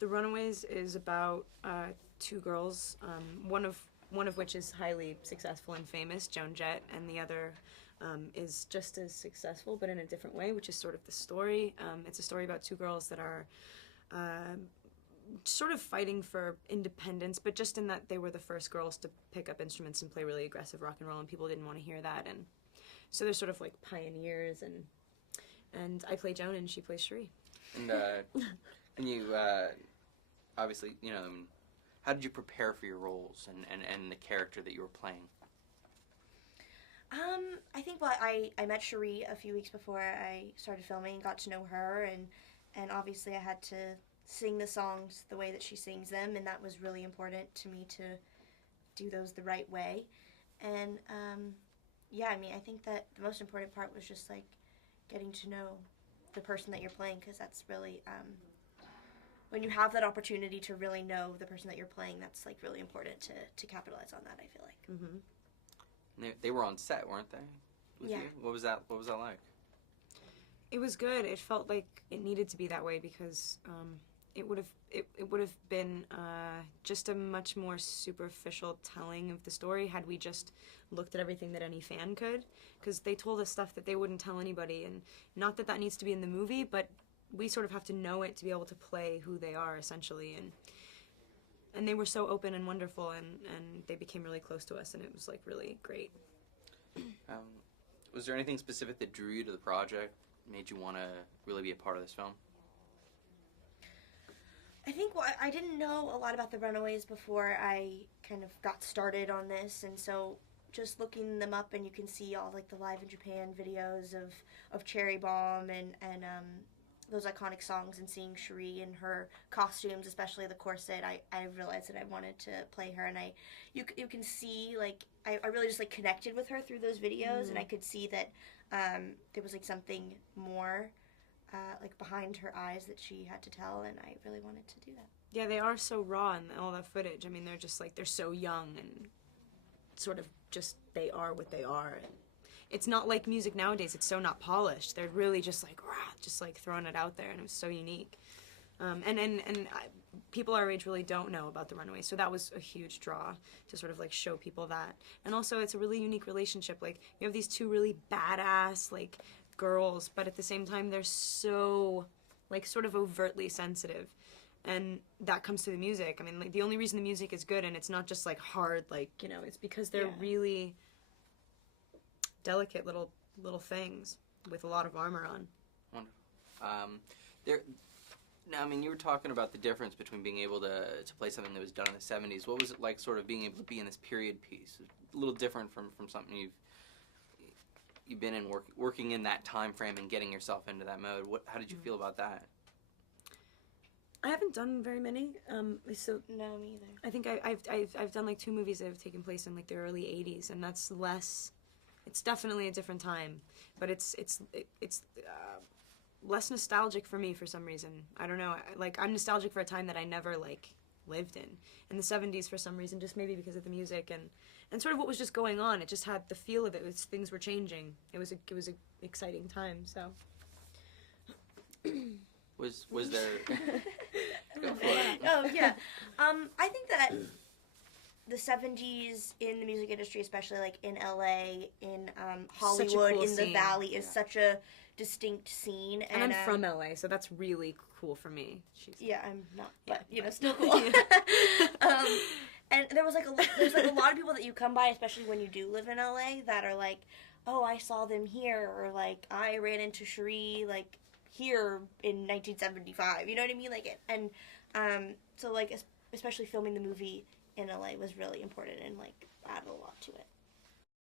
The Runaways is about two girls, one of which is highly successful and famous, Joan Jett, and the other is just as successful but in a different way, which is sort of the story. It's a story about two girls that are sort of fighting for independence, but just in that they were the first girls to pick up instruments and play really aggressive rock and roll, and people didn't want to hear that, and so they're sort of like pioneers. And I play Joan, and she plays Cherie. And you obviously, you know, how did you prepare for your roles and the character that you were playing? I think, well, I met Cherie a few weeks before I started filming and got to know her, and obviously I had to sing the songs the way that she sings them, and that was really important to me to do those the right way. And yeah, I mean, I think that the most important part was just like getting to know the person that you're playing, because that's really when you have that opportunity to really know the person that you're playing, that's like really important to capitalize on that, I feel like. Mm-hmm. They were on set, weren't they? With yeah. You? What was that like? It was good. It felt like it needed to be that way because it would have been just a much more superficial telling of the story had we just looked at everything that any fan could, because they told us stuff that they wouldn't tell anybody, and not that that needs to be in the movie, but we sort of have to know it to be able to play who they are, essentially. And they were so open and wonderful, and they became really close to us, and it was like really great. Was there anything specific that drew you to the project, made you want to really be a part of this film? I think, well, I didn't know a lot about the Runaways before I kind of got started on this, and so just looking them up, and you can see all like the Live in Japan videos of Cherry Bomb and those iconic songs, and seeing Cherie in her costumes, especially the corset, I realized that I wanted to play her, and you can see, like, I really just like connected with her through those videos, and I could see that there was like something more like behind her eyes that she had to tell, and I really wanted to do that. Yeah, they are so raw in all that footage. I mean, they're just like, they're so young and sort of just, they are what they are. And it's not like music nowadays. It's so not polished. They're really just like, rah, just like throwing it out there, and it was so unique. People our age really don't know about the Runaways, so that was a huge draw to sort of like show people that. And also, it's a really unique relationship. Like, you have these two really badass like girls, but at the same time they're so like sort of overtly sensitive, and that comes to the music. I mean, like, the only reason the music is good and it's not just like hard, like, you know, it's because they're really delicate little things with a lot of armor on. Wonderful. Now, I mean, you were talking about the difference between being able to play something that was done in the 70s. What was it like sort of being able to be in this period piece? A little different from something you've been in, working in that time frame and getting yourself into that mode. How did you feel about that? I haven't done very many. So No, me either. I think I've done like 2 movies that have taken place in like the early 80s, and that's less. It's definitely a different time, but it's less nostalgic for me for some reason. I don't know. Like, I'm nostalgic for a time that I never like lived in the 70s for some reason, just maybe because of the music and sort of what was just going on. It just had the feel of it. Things were changing. It was a exciting time. So was there? Go for it. Oh yeah, I think that the 70s in the music industry, especially like in LA, in Hollywood, cool in the scene. Valley, is such a distinct scene. And I'm from LA, so that's really cool for me. Yeah, I'm not, but you know, still cool. And there's like a lot of people that you come by, especially when you do live in LA, that are like, oh, I saw them here, or like I ran into Cherie like here in 1975. You know what I mean? Like, and so like especially filming the movie in LA was really important and like added a lot to it.